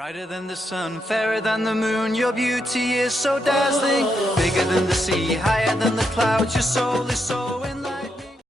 Brighter than the sun, fairer than the moon, your beauty is so dazzling. Bigger than the sea, higher than the clouds, your soul is so enlightening.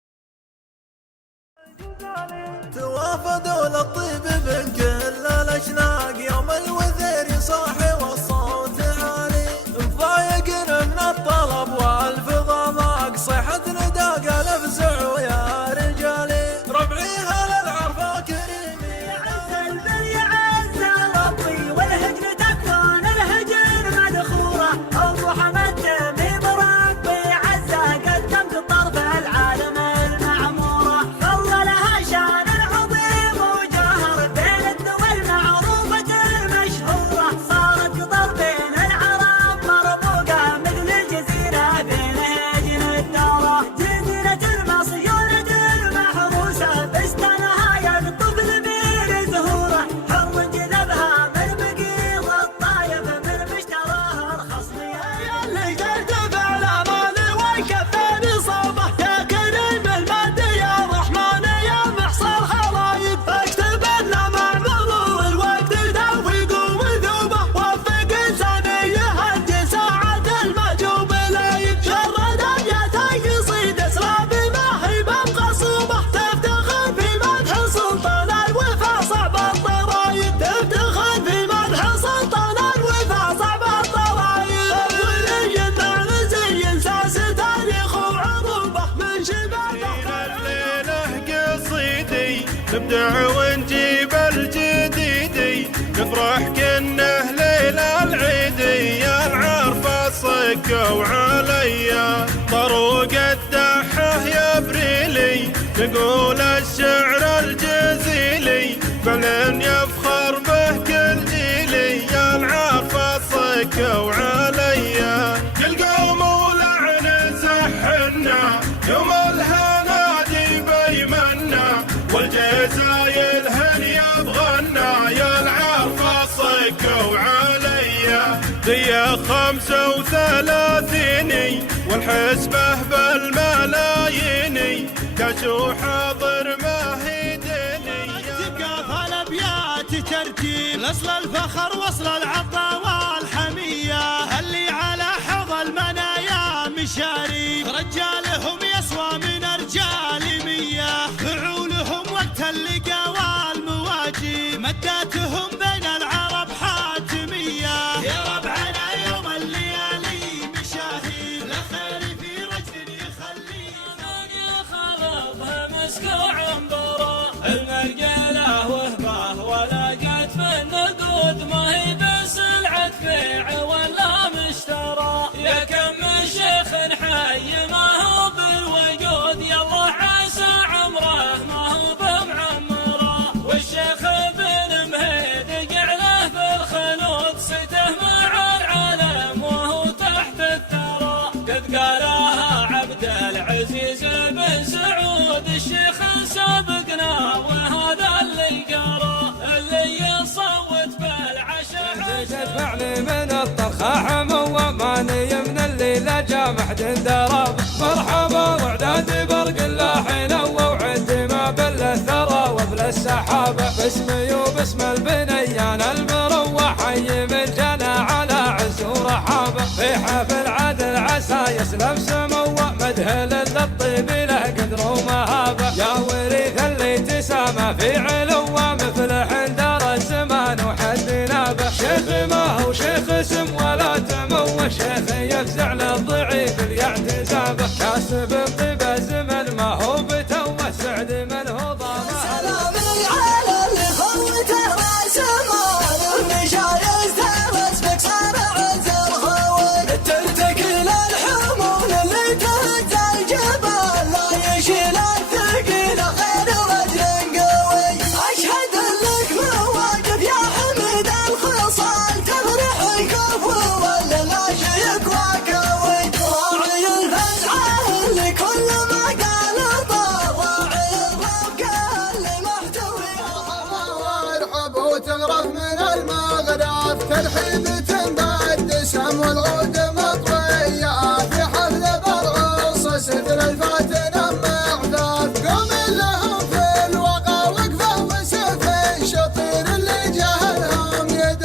توافدوا للطيب من كل الأشلاق يوم الوذر يصاحي والصوت عالي مضايقنا من الطلب والف ضماق صيحة نداء قال افزعوا يا رجالي ربعي هل العرفة كريمي يا عز البر يا عز ربي والهجر تكون الهجر مدخورة أبو حمد تميم ربي عزة قدمت الطرف العالم المعمورة والله لها شان العظيم وجاهر بين الدول معروفة المشهورة صارت قطر بين العرب مرموقة مثل الجزيرة بين هجن الدورة جزيرة المصيونة المحروسة بستانها يقطف البير زهورة حر جذبها من بقيض الطايف من مشتراها الخصمية يا اللي ترتفع الامال ويكفاني صوبه يا كريم المادة يا رحمن يا محصى الخلايق اكتب لنا معمول الوقت توفيق وذوبه وفق انساني يهدي ساعة المجوب لايق شرد ابيات قصيدة اسلامي ما هي بمقصوبه تفتخر في مدح سلطان الوفا صعب الضرايب تفتخر في مدح سلطان الوفا صعب الضرايب ولي معنى زي ساس تاريخ وعروبه من شباب الليلة قصيدي نبدع ونجيب الجديدي نفرح كنه ليلة العيدي يا العرفة صكوا عليا طروق الدحة يا بريلي نقول الشعر الجزيلي فعلا يفخر به كل جيلي يا العرفة صكوا عليا كل قوم ولعن زحنا يوم الهنادي بيمنا والجزايل هن يبغنا يا العرفة صكوا عليا ذي 35 والحسبة بالملايين كشو حاضر ما هي ديني تبقى الابيات ترتيب اصل الفخر وصل العطا والحميه اللي على حظ المنايا مشاري رجالهم يسوى من رجال 100 فعولهم وقت اللقا والمواجي مداتهم بين العرب حاتميه يا ربعنا يوم الليالي مشاهير لا خير في رجل يخليه من يخلطها مسكوع عنبره المرجله وهبه ولا قد في النقود ما هي بسلعه بيع ولا مشترى يا كم من شيخ حي ما هو بالوجود يلا عسى عمره ما هو بمعمره والشيخ بن مهيد قعله في الخلود سته مع العالم وهو تحت الثرى قد قالها عبد العزيز بن سعود الشيخ سابقنا وهذا اللي قرا اللي يصوت بالعشاء تدفع لي من الطرخة حموة ماني من الليلة جامح دراب مرحبا وعداد برق اللاحين وعندي ما بل الثرى وبل السحابة باسمي وباسم البنيان المروة حي من جنى على عز ورحابة في حفل عدل عسى يسلم سموة مدهل للطيب له قدر ومهابة يا وريث اللي تسامى في علوة مثل حندر الزمان وحد نابه شيخ ما هو شيخ اسم ولا تموه شيخ يفزع للضعيف الاعتزابه كاسب طيب زمن ما هو بتوه سعد من هو ضامه سلامي على اللي خوته راس مال المشايز تمسك صار عز الخوت ترتكل الحمول اللي تهز الجبال لا يشيل الثقيل غير رجل قوي اشهد لك مواقف يا حميد الخصال تفرح الكفو ولا لا شيك وكوي راعي الفزعه اللي كل ما قال طار راعي الرفقه اللي محتوي وارحب وتغرف من المغرب ترحيب بعد سم والعود مطويه في حفل برغوص ستر الفاتنه معذاب قوم لهم في الوقا وقفه وسيف الشطير اللي جهلهم يد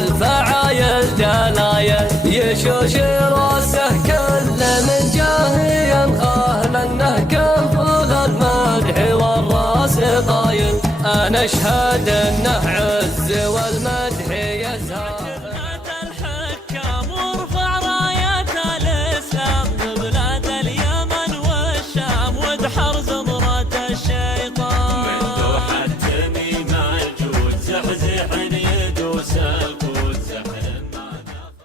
والفعايل جلايل يشوش راسه كل من جاه ينخاه لأنه كفل المدح والراس طايل. أنا أشهد أنه